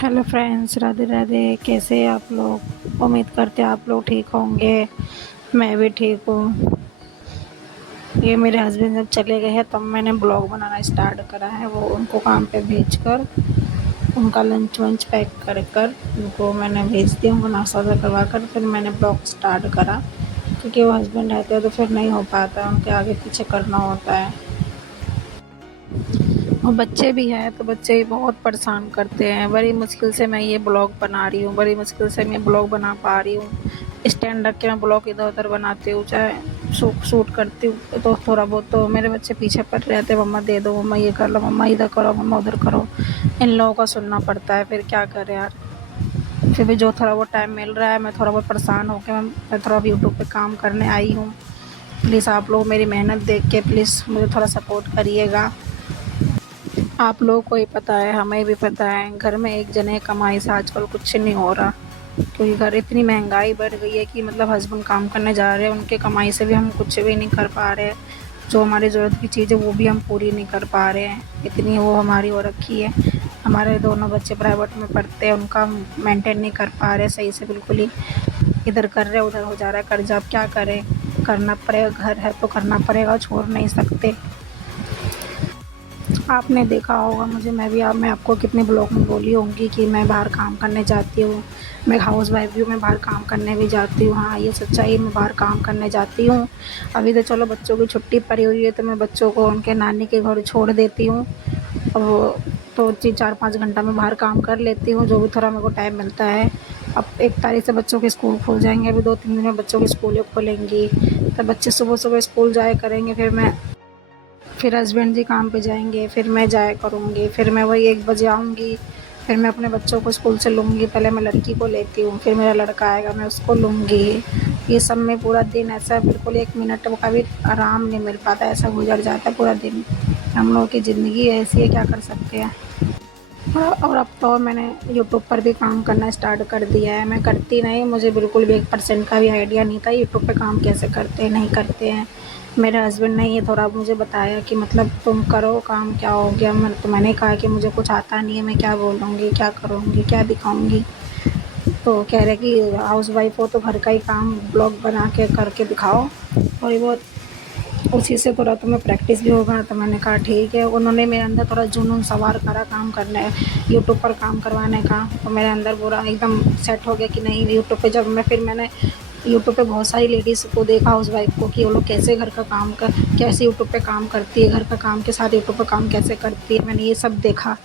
Hello friends, Radhe Radhe. कैसे हैं आप लोग? उम्मीद करते हैं आप लोग ठीक होंगे। मैं भी ठीक हूँ। ये मेरे हस्बैंड जब चले गए हैं तब मैंने ब्लॉग बनाना स्टार्ट करा है। वो उनको काम पे भेजकर उनका लंच वंच पैक कर कर उनको मैंने भेज दिया। उनको नाश्ता वास्ता करवा कर फिर मैंने ब्लॉग स्टार्ट करा, क्योंकि वो हस्बैंड रहते हैं तो फिर नहीं हो पाता, उनके आगे पीछे करना होता है। और बच्चे भी हैं तो बच्चे भी बहुत परेशान करते हैं। बड़ी मुश्किल से मैं ये ब्लॉग बना रही हूँ, बड़ी मुश्किल से मैं ब्लॉग बना पा रही हूँ। स्टैंड रख के मैं ब्लॉग इधर उधर बनाती हूँ, चाहे शूट करती हूँ तो थोड़ा बहुत तो मेरे बच्चे पीछे पड़ रहते हैं, मम्मा दे दो, मम्मा ये कर लो, मम्मा इधर करो, मम्मा उधर करो। इन लोगों का सुनना पड़ता है, फिर क्या करें यार। फिर भी जो थोड़ा बहुत टाइम मिल रहा है मैं थोड़ा बहुत परेशान होकर मैं थोड़ा यूट्यूब पे काम करने आई हूँ। प्लीज़ आप लोग मेरी मेहनत देख के प्लीज़ मुझे थोड़ा सपोर्ट करिएगा। आप लोगों को ही पता है, हमें भी पता है, घर में एक जने कमाई से आजकल कुछ नहीं हो रहा। क्योंकि घर इतनी महंगाई बढ़ गई है कि मतलब हस्बैंड काम करने जा रहे हैं, उनके कमाई से भी हम कुछ भी नहीं कर पा रहे हैं। जो हमारी ज़रूरत की चीज़ है वो भी हम पूरी नहीं कर पा रहे हैं, इतनी वो हमारी हो रखी है। हमारे दोनों बच्चे प्राइवेट में पढ़ते हैं, उनका मेंटेन नहीं कर पा रहे सही से, बिल्कुल ही इधर कर रहे उधर हो जा रहा है कर्जा। अब क्या करें, करना पड़ेगा, घर है तो करना पड़ेगा, छोड़ नहीं सकते। आपने देखा होगा मुझे, मैं आपको कितने ब्लॉग में बोली होंगी कि मैं बाहर काम करने जाती हूँ। मैं हाउस वाइफ भी हूँ, मैं बाहर काम करने भी जाती हूँ। हाँ, ये सच्चाई है, मैं बाहर काम करने जाती हूँ। अभी तो चलो बच्चों की छुट्टी पड़ी हुई है तो मैं बच्चों को उनके नानी के घर छोड़ देती हूँ। अब तो 4-5 घंटा मैं बाहर काम कर लेती हूँ, जो भी थोड़ा मेरे को टाइम मिलता है। अब 1 तारीख से बच्चों के स्कूल खुल जाएंगे, अभी 2-3 दिन में बच्चों की स्कूलें खुलेंगी। तो बच्चे सुबह सुबह स्कूल जाया करेंगे, फिर हस्बैंड जी काम पे जाएंगे, फिर मैं जाया करूँगी, फिर मैं वही 1 बजे आऊँगी। फिर मैं अपने बच्चों को स्कूल से लूँगी, पहले मैं लड़की को लेती हूँ, फिर मेरा लड़का आएगा मैं उसको लूँगी। ये सब में पूरा दिन ऐसा बिल्कुल 1 मिनट का भी आराम नहीं मिल पाता, ऐसा गुजर जाता है पूरा दिन। हम लोगों की ज़िंदगी ऐसी है, क्या कर सकते हैं। और अब तो मैंने यूट्यूब पर भी काम करना स्टार्ट कर दिया है। मैं करती नहीं, मुझे बिल्कुल भी 1% का भी आइडिया नहीं था यूट्यूब पे काम कैसे करते हैं नहीं करते हैं। मेरे हस्बैंड ने ये थोड़ा मुझे बताया कि मतलब तुम करो काम, क्या हो गया। मैंने कहा कि मुझे कुछ आता नहीं है, मैं क्या बोलूँगी, क्या करूँगी, क्या दिखाऊँगी। तो कह रहे कि हाउस वाइफ हो तो घर का ही काम ब्लॉग बना के करके दिखाओ, थोड़ी बहुत उसी से थोड़ा तुम्हें प्रैक्टिस भी होगा। तो मैंने कहा ठीक है। उन्होंने मेरे अंदर थोड़ा जुनून सवार करा काम करने, यूट्यूब पर काम करवाने का। तो मेरे अंदर पूरा एकदम सेट हो गया कि नहीं, यूट्यूब पे जब मैंने यूट्यूब पे बहुत सारी लेडीज़ को देखा, हाउसवाइफ को, कि वो लोग कैसे घर का काम कर कैसे यूट्यूब पे काम करती है, घर का काम के साथ यूट्यूब पे काम कैसे करती है। मैंने ये सब देखा।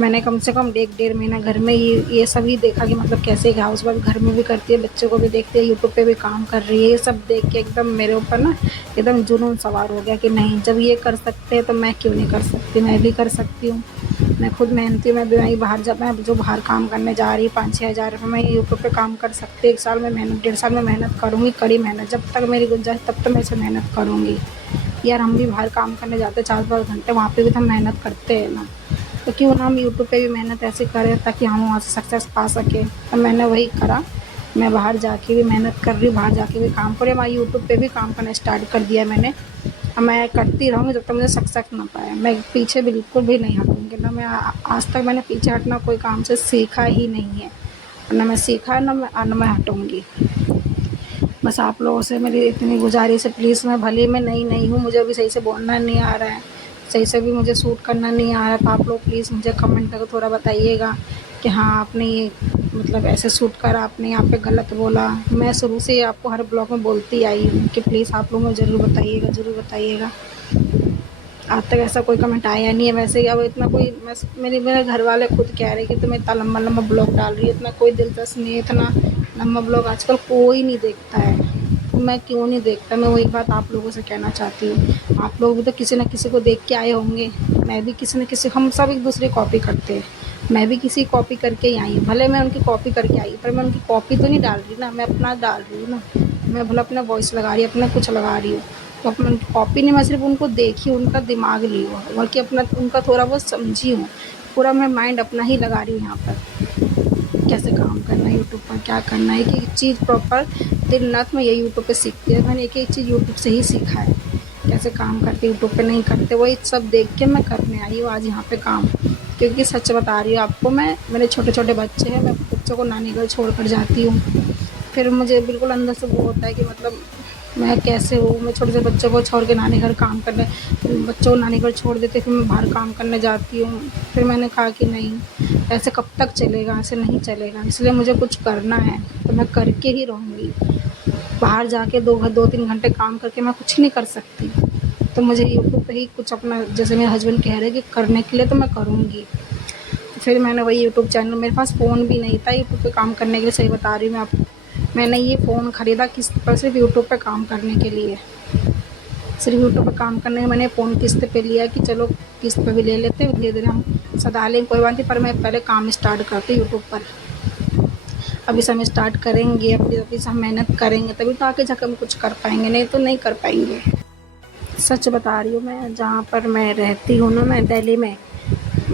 मैंने कम से कम 1-1.5 महीना घर में ये सब ही देखा कि मतलब कैसे एक हाउसवाइफ घर में भी करती है, बच्चों को भी देखती है, यूट्यूब पे भी काम कर रही है। ये सब देख के एकदम मेरे ऊपर ना एकदम जुनून सवार हो गया कि नहीं, जब ये कर सकते हैं तो मैं क्यों नहीं कर सकती, मैं भी कर सकती हूँ। मैं खुद मेहनती हूँ, मैं भी वहीं बाहर जब मैं जो बाहर काम करने जा रही 5-6 हज़ार रुपये में यूट्यूब पे काम कर सकती। 1 साल में मेहनत, 1.5 साल में मेहनत करूँगी, कड़ी मेहनत, जब तक मेरी गुंजाइश तब तक मैं इसे मेहनत करूँगी। यार हम भी बाहर काम करने जाते 4-5 घंटे, वहाँ पे भी तो हम मेहनत करते हैं ना। तो क्यों ना हम यूट्यूब पे भी मेहनत ऐसे करें ताकि हम वहाँ से सक्सेस पा सकें। तो मैंने वही करा। मैं बाहर जाके भी मेहनत कर रही हूँ, बाहर जाके भी काम कर रही हूँ। मैं यूट्यूब पे भी काम करना स्टार्ट कर दिया है मैंने। अब मैं करती रहूँगी जब तक मुझे सक्सेस ना पाए। मैं पीछे बिल्कुल भी नहीं हटूँगी ना। आज तक मैंने पीछे हटना कोई काम से सीखा ही नहीं है। ना मैं सीखा है, ना मैं हटूँगी। बस आप लोगों से मेरी इतनी गुजारिश है, प्लीज़। मैं भले मैं नई नहीं हूँ, मुझे अभी सही से बोलना नहीं आ रहा है, सही से भी मुझे शूट करना नहीं आ रहा है। तो आप लोग प्लीज़ मुझे कमेंट करके थोड़ा बताइएगा कि हाँ आपने ये मतलब ऐसे शूट करा, आपने यहाँ पे गलत बोला। मैं शुरू से ही आपको हर ब्लॉग में बोलती आई हूँ कि प्लीज़ आप लोग मुझे ज़रूर बताइएगा, ज़रूर बताइएगा। आज तक ऐसा कोई कमेंट आया नहीं है। वैसे ही अब इतना कोई मेरे घर वाले खुद कह रहे हैं कि तुम इतना लंबा लंबा ब्लॉग डाल रही है, इतना कोई दिलचस्प नहीं है, इतना लंबा ब्लॉग आजकल कोई नहीं देखता है। तो मैं क्यों नहीं देखता, मैं वही बात आप लोगों से कहना चाहती हूँ। आप लोग भी तो किसी न किसी को देख के आए होंगे, मैं भी किसी न किसी, हम सब एक दूसरे की कॉपी करते हैं। मैं भी किसी की कॉपी करके ही आई हूँ, भले मैं उनकी कॉपी करके आई पर मैं उनकी कॉपी तो नहीं डाल रही ना, मैं अपना डाल रही हूँ ना। मैं भला अपना वॉइस लगा रही हूँ, अपना कुछ लगा रही हूँ। तो अपना उनकी कॉपी नहीं, मैं सिर्फ उनको देखी हूँ, उनका दिमाग ली हूँ, बल्कि अपना उनका थोड़ा बहुत समझी हूँ। पूरा मैं माइंड अपना ही लगा रही हूँ यहाँ पर, कैसे काम करना है यूट्यूब पर, क्या करना है, एक एक चीज़ प्रॉपर दिन रात मैं यही यूट्यूब पे सीखती है। मैंने एक एक चीज़ यूट्यूब से ही सीखा है, कैसे काम करते यूट्यूब पे नहीं करते, वही सब देख के मैं करने आई हूँ आज यहाँ पे काम। क्योंकि सच बता रही हूँ आपको मैं, मेरे छोटे-छोटे बच्चे हैं, मैं बच्चों को नानी घर छोड़ कर जाती हूँ। फिर मुझे बिल्कुल अंदर से वो होता है कि मतलब मैं कैसे हूँ, मैं छोटे से बच्चों को छोड़ के नानी घर काम करने, बच्चों को नानी घर छोड़ देते, फिर मैं बाहर काम करने जाती हूँ। फिर मैंने कहा कि नहीं, ऐसे कब तक चलेगा, ऐसे नहीं चलेगा, इसलिए मुझे कुछ करना है, तो मैं करके ही रहूँगी। बाहर जाके 2-3 घंटे काम करके मैं कुछ नहीं कर सकती। तो मुझे यूट्यूब पे ही कुछ अपना, जैसे मेरे हस्बैंड कह रहे हैं कि करने के लिए, तो मैं करूँगी। तो फिर मैंने वही यूट्यूब चैनल, मेरे पास फ़ोन भी नहीं था यूट्यूब पे काम करने के लिए, सही बता रही हूँ मैं आपको। मैंने ये फ़ोन ख़रीदा किस्त पर सिर्फ़ यूट्यूब पे काम करने के लिए। सिर्फ़ यूट्यूब पे काम करने का मैंने फ़ोन किस्त पे लिया कि चलो किस्त पे भी ले लेते हैं, धीरे-धीरे हम सधा लेंगे, कोई बात नहीं, पर मैं पहले काम स्टार्ट करती हूँ यूट्यूब पर। अभी से हम स्टार्ट करेंगे, अभी से हम मेहनत करेंगे, तभी तो आगे जाके हम कुछ कर पाएँगे, नहीं तो नहीं कर पाएँगे। सच बता रही हूँ मैं, जहाँ पर मैं रहती हूँ ना, मैं दिल्ली में,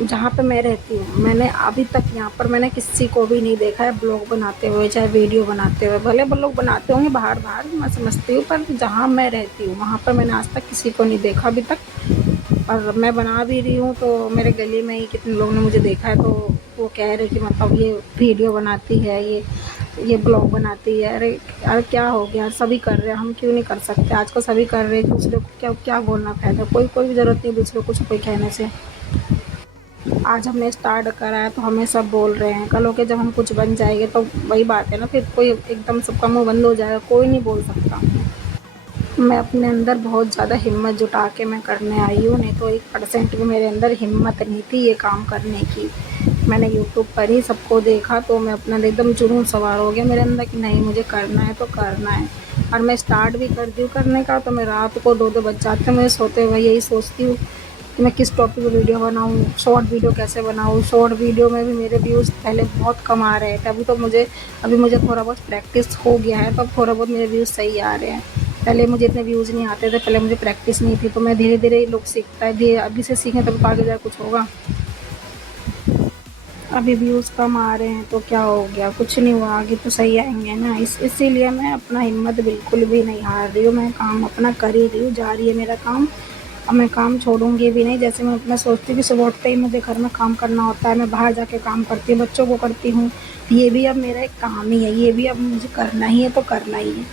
जहाँ पे मैं रहती हूँ, मैंने अभी तक यहाँ पर मैंने किसी को भी नहीं देखा है ब्लॉग बनाते हुए, चाहे वीडियो बनाते हुए। भले वो लोग बनाते होंगे बाहर-बाहर, मैं समझती हूँ, पर जहाँ मैं रहती हूँ, वहाँ पर मैंने आज तक किसी को नहीं देखा अभी तक। और मैं बना भी रही हूँ, तो मेरे गली में ही कितने लोगों ने मुझे देखा है, तो वो कह रहे कि मतलब ये वीडियो बनाती है, ये ब्लॉग बनाती है। अरे यार, क्या हो गया, सभी कर रहे हैं, हम क्यों नहीं कर सकते? आजकल सभी कर रहे हैं, दूसरे को क्या क्या बोलना फ़ायदा, कोई भी ज़रूरत नहीं दूसरे को कुछ कोई कहने से। आज हमने स्टार्ट करा है तो हमें सब बोल रहे हैं, कल होके जब हम कुछ बन जाएंगे तो वही बात है ना, फिर कोई एकदम सबका मुंह बंद हो जाएगा, कोई नहीं बोल सकता। मैं अपने अंदर बहुत ज़्यादा हिम्मत जुटा के मैं करने आई हूँ, नहीं तो 1% भी मेरे अंदर हिम्मत नहीं थी ये काम करने की। मैंने यूट्यूब पर ही सबको देखा, तो मैं अपना एकदम जुनून सवार हो गया मेरे अंदर कि नहीं, मुझे करना है तो करना है। और मैं स्टार्ट भी करती हूँ करने का, तो मैं रात को 2-2 बज जाते हैं मुझे सोते हुए, यही सोचती हूँ कि मैं किस टॉपिक पे वीडियो बनाऊँ, शॉर्ट वीडियो कैसे बनाऊँ। शॉर्ट वीडियो में भी मेरे व्यूज़ पहले बहुत कम आ रहे थे, अभी मुझे थोड़ा बहुत प्रैक्टिस हो गया है, तो अब थोड़ा बहुत मेरे व्यूज़ सही आ रहे हैं। पहले मुझे इतने व्यूज़ नहीं आते थे, पहले मुझे प्रैक्टिस नहीं थी, तो मैं धीरे-धीरे लोग सीखता है, धीरे अभी से सीखें तब तो आगे जाके कुछ होगा। अभी व्यूज़ कम आ रहे हैं तो क्या हो गया, कुछ नहीं हुआ, आगे तो सही आएँगे ना। इसीलिए मैं अपना हिम्मत बिल्कुल भी नहीं हार रही हूँ, मैं काम अपना कर ही रही हूँ, जारी है मेरा काम। अब मैं काम छोड़ूँगी भी नहीं। जैसे मैं सोचती हूँ कि सुबह उठते ही मुझे घर में काम करना होता है, मैं बाहर जाके काम करती हूँ, बच्चों को करती हूँ। ये भी अब मेरा एक काम ही है, ये भी अब मुझे करना ही है तो करना ही है।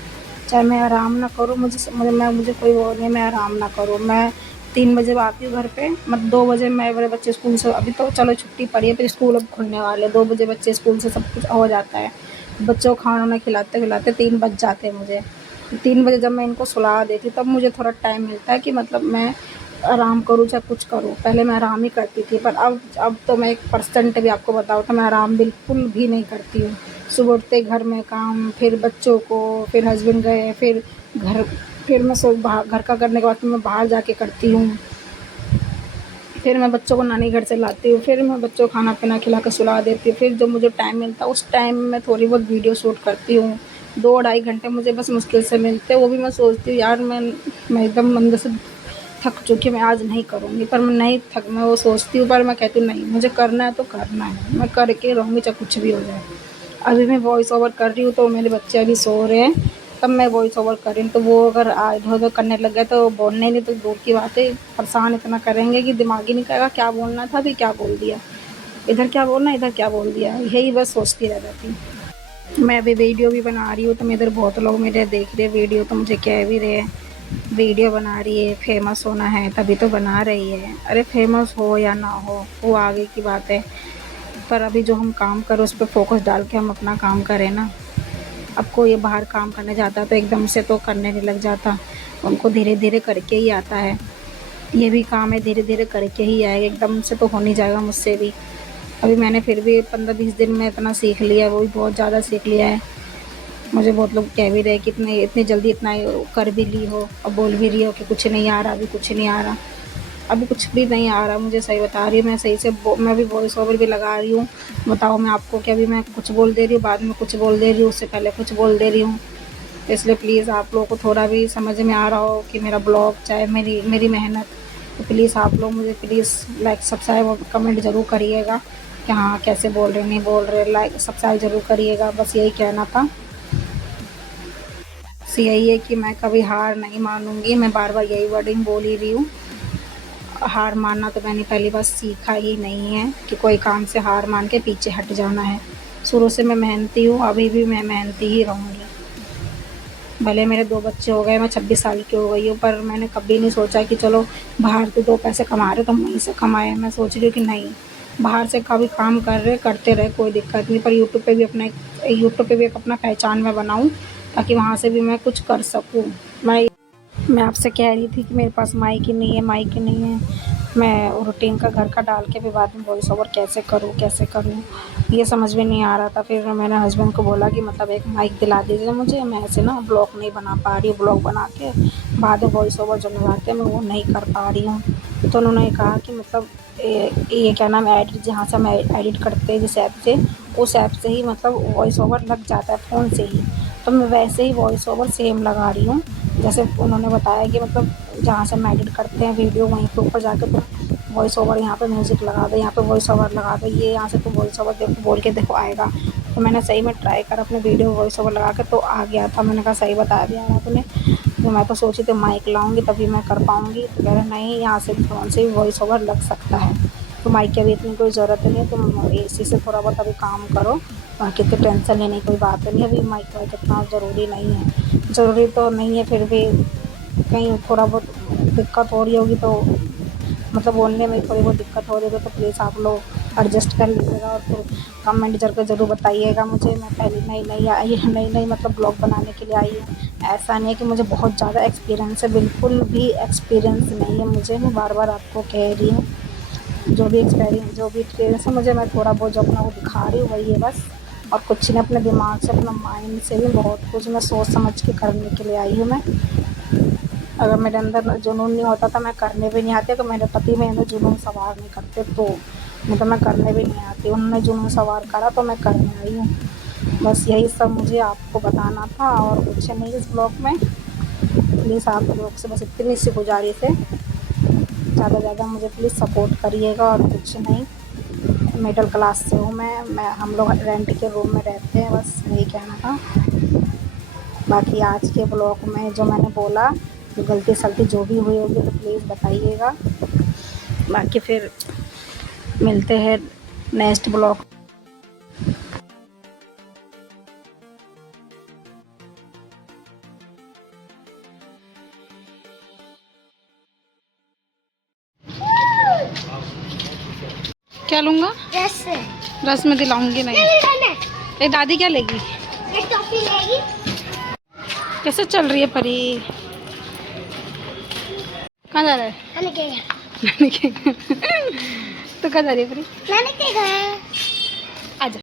चाहे मैं आराम ना करूँ, मुझे कोई वो नहीं है, मैं आराम ना करूँ। मैं 3 बजे आती हूँ घर पे, 2 बजे मैं, मेरे बच्चे स्कूल से, अभी तो चलो छुट्टी पड़ी है, फिर स्कूल अब खुलने वाले हैं, 2 बजे बच्चे स्कूल से सब कुछ हो जाता है। बच्चों को खाना-वाना खिलाते-खिलाते 3 बज जाते हैं मुझे। 3 बजे जब मैं इनको सुला देती हूँ, तब मुझे थोड़ा टाइम मिलता है कि मतलब मैं आराम करूँ चाहे कुछ करूँ। पहले मैं आराम ही करती थी, पर अब तो मैं 1% भी आपको बताऊँ तो मैं आराम बिल्कुल भी नहीं करती हूँ। सुबह उठते ही घर में काम, फिर बच्चों को, फिर हस्बैंड गए, घर फिर मैं घर का करने के बाद फिर मैं बाहर जाके करती हूँ। फिर मैं बच्चों को नानी घर से लाती हूँ, फिर मैं बच्चों को खाना-पीना खिला के सुला देती हूँ। फिर जब मुझे टाइम मिलता है, उस टाइम में थोड़ी बहुत वीडियो शूट करती हूँ। 2 ढाई घंटे मुझे बस मुश्किल से मिलते हैं, वो भी मैं सोचती हूँ यार मैं एकदम अंदर से थक चुकी, मैं आज नहीं करूँगी, पर मैं वो सोचती हूँ, पर मैं कहती हूँ नहीं, मुझे करना है तो करना है, मैं करके रहूँगी चाहे कुछ भी हो जाए। अभी मैं वॉइस ओवर कर रही हूँ तो मेरे बच्चे अभी सो रहे हैं, तब मैं वॉइस ओवर कर रही हूँ, तो वो अगर इधर-उधर करने लग गए तो बोलने ही नहीं तो दूर की बात है, परेशान इतना करेंगे कि दिमाग ही नहीं कहेगा क्या बोलना था अभी क्या बोल दिया, इधर क्या बोलना है, इधर क्या बोल दिया, यही बस सोचती रह जाती हूँ। मैं अभी वीडियो भी बना रही हूँ, तो मेरे इधर बहुत लोग मेरे देख रहे हैं वीडियो, तो मुझे कह भी रहे हैं वीडियो बना रही है, फेमस होना है तभी तो बना रही है। अरे फेमस हो या ना हो वो आगे की बात है, पर अभी जो हम काम करें उस पे फ़ोकस डाल के हम अपना काम करें ना। अब कोई बाहर काम करने जाता है तो एकदम से तो करने नहीं लग जाता, उनको धीरे-धीरे करके ही आता है। ये भी काम है, धीरे-धीरे करके ही आएगा, एकदम से तो हो नहीं जाएगा मुझसे भी। अभी मैंने फिर भी 15-20 दिन में इतना सीख लिया है, वो भी बहुत ज़्यादा सीख लिया है। मुझे बहुत लोग कह भी रहे कि इतनी जल्दी इतना कर भी ली हो और बोल भी रही हो कि कुछ नहीं आ रहा, अभी कुछ नहीं आ रहा। अभी कुछ भी नहीं आ रहा, मुझे सही बता रही हूँ, मैं सही से मैं भी वॉइस ओवर भी लगा रही हूँ। बताओ मैं आपको कि अभी मैं कुछ बोल दे रही हूँ, बाद में कुछ बोल दे रही हूँ, उससे पहले कुछ बोल दे रही हूँ। तो इसलिए प्लीज़ आप लोगों को थोड़ा भी समझ में आ रहा हो कि मेरा ब्लॉग चाहे मेरी मेरी मेहनत, तो प्लीज़ आप लोग मुझे प्लीज़ लाइक सब्सक्राइब और कमेंट ज़रूर करिएगा कि हाँ कैसे बोल रहे नहीं बोल रहे, लाइक सब्सक्राइब ज़रूर करिएगा, बस यही कहना था। बस यही है कि मैं कभी हार नहीं मानूँगी, मैं बार-बार यही वर्डिंग बोल ही रही हूँ। हार मानना तो मैंने पहली बार सीखा ही नहीं है कि कोई काम से हार मान के पीछे हट जाना है। शुरू से मैं मेहनती हूँ, अभी भी मैं मेहनती ही रहूँगी। भले मेरे 2 बच्चे हो गए, मैं 26 साल की हो गई हूँ, पर मैंने कभी नहीं सोचा कि चलो बाहर से 2 पैसे कमा रहे तो हम वहीं से कमाएँ। मैं सोच रही हूँ कि नहीं, बाहर से कभी काम कर रहे करते रहे, कोई दिक्कत नहीं, पर यूट्यूब पे भी एक अपना पहचान मैं बनाऊँ, ताकि वहाँ से भी मैं कुछ कर सकूँ। मैं आपसे कह रही थी कि मेरे पास माइक ही नहीं है, माइक ही नहीं है। मैं रूटीन का घर का डाल के भी बाद में वॉइस ओवर कैसे करूँ? ये समझ में नहीं आ रहा था। फिर मैंने हस्बैंड को बोला कि मतलब एक माइक दिला दीजिए मुझे, मैं ऐसे ना ब्लॉग नहीं बना पा रही हूँ, ब्लॉग बना के बाद में वॉइस ओवर जो लगाते हैं मैं वो नहीं कर पा रही हूँ। तो उन्होंने कहा कि मतलब ये क्या नाम है, एडिट जहाँ से हम एडिट करते हैं जिस ऐप से, उस ऐप से ही मतलब वॉइस ओवर लग जाता है फ़ोन से ही। तो मैं वैसे ही वॉइस ओवर सेम लगा रही हूँ, जैसे उन्होंने बताया कि मतलब जहाँ से हम एडिट करते हैं वीडियो वहीं पे ऊपर जाके तुम वॉइस ओवर यहाँ पे म्यूज़िक लगा दो, यहाँ पे वॉइस ओवर लगा दो, ये यहाँ से तुम वॉइस ओवर देखो बोल के देखो आएगा। तो मैंने सही में ट्राई करा अपने वीडियो वॉइस ओवर लगा के, तो आ गया था। मैंने कहा सही बता दिया आपने। तो मैं तो सोची थी माइक लाऊँगी तभी मैं कर पाऊँगी, तो कह रहे नहीं, यहाँ से भी फ़ोन से भी वॉइस ओवर लग सकता है। तो माइक की अभी इतनी कोई ज़रूरत नहीं है, तुम इसी से थोड़ा बहुत अभी काम करो, बाकी तो टेंशन लेने की कोई बात नहीं है। अभी माइक वाइक इतना ज़रूरी नहीं है, ज़रूरी तो नहीं है, फिर भी कहीं थोड़ा बहुत दिक्कत हो रही होगी तो मतलब बोलने में थोड़ी बहुत दिक्कत हो रही होगी तो प्लीज़ आप लोग एडजस्ट कर लीजिएगा, और फिर कमेंट करके ज़रूर बताइएगा मुझे। मैं पहले नई आई नई मतलब ब्लॉग बनाने के लिए आई हूँ। ऐसा नहीं है कि मुझे बहुत ज़्यादा एक्सपीरियंस है, बिल्कुल भी एक्सपीरियंस नहीं है मुझे। मैं बार-बार आपको कह रही हूँ, जो भी एक्सपीरियंस है मुझे, मैं थोड़ा बहुत जो अपना वो दिखा रही हूँ वही है बस, और कुछ नहीं। अपने दिमाग से, अपना माइंड से भी बहुत कुछ मैं सोच समझ के करने के लिए आई हूँ मैं। अगर मेरे अंदर जुनून नहीं होता तो मैं करने भी नहीं आती, अगर मेरे पति मेरे अंदर जुनून सवार नहीं करते तो, नहीं तो मैं करने भी नहीं आती। उन्होंने जुनून सवार करा तो मैं करने आई हूँ। बस यही सब मुझे आपको बताना था और कुछ नहीं इस ब्लॉग में। प्लीज़ आप लोग से बस इतनी सी गुजारिश है, ज़्यादा से ज़्यादा मुझे प्लीज़ सपोर्ट करिएगा, और कुछ नहीं। मिडिल क्लास से हूँ मैं, हम लोग रेंट के रूम में रहते हैं, बस यही कहना था। बाकी आज के ब्लॉग में जो मैंने बोला, जो गलती सलती जो भी हुई होगी तो प्लीज़ बताइएगा। बाकी फिर मिलते हैं नेक्स्ट ब्लॉग। क्या लूँगा? रस। रस में दिलाऊंगी नहीं। ये दादी क्या लेगी? ये टॉफी लेगी। कैसे चल रही है परी? कहाँ जा रहा है? नानी के घर। तो कहाँ जा रही है परी? नानी के घर।